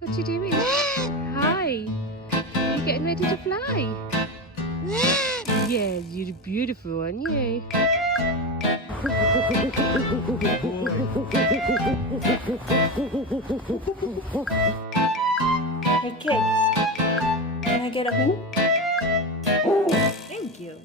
What you doing? Hi. You getting ready to fly? Yeah, you're beautiful, aren't you? Hey kids, can I get a hoop? Thank you.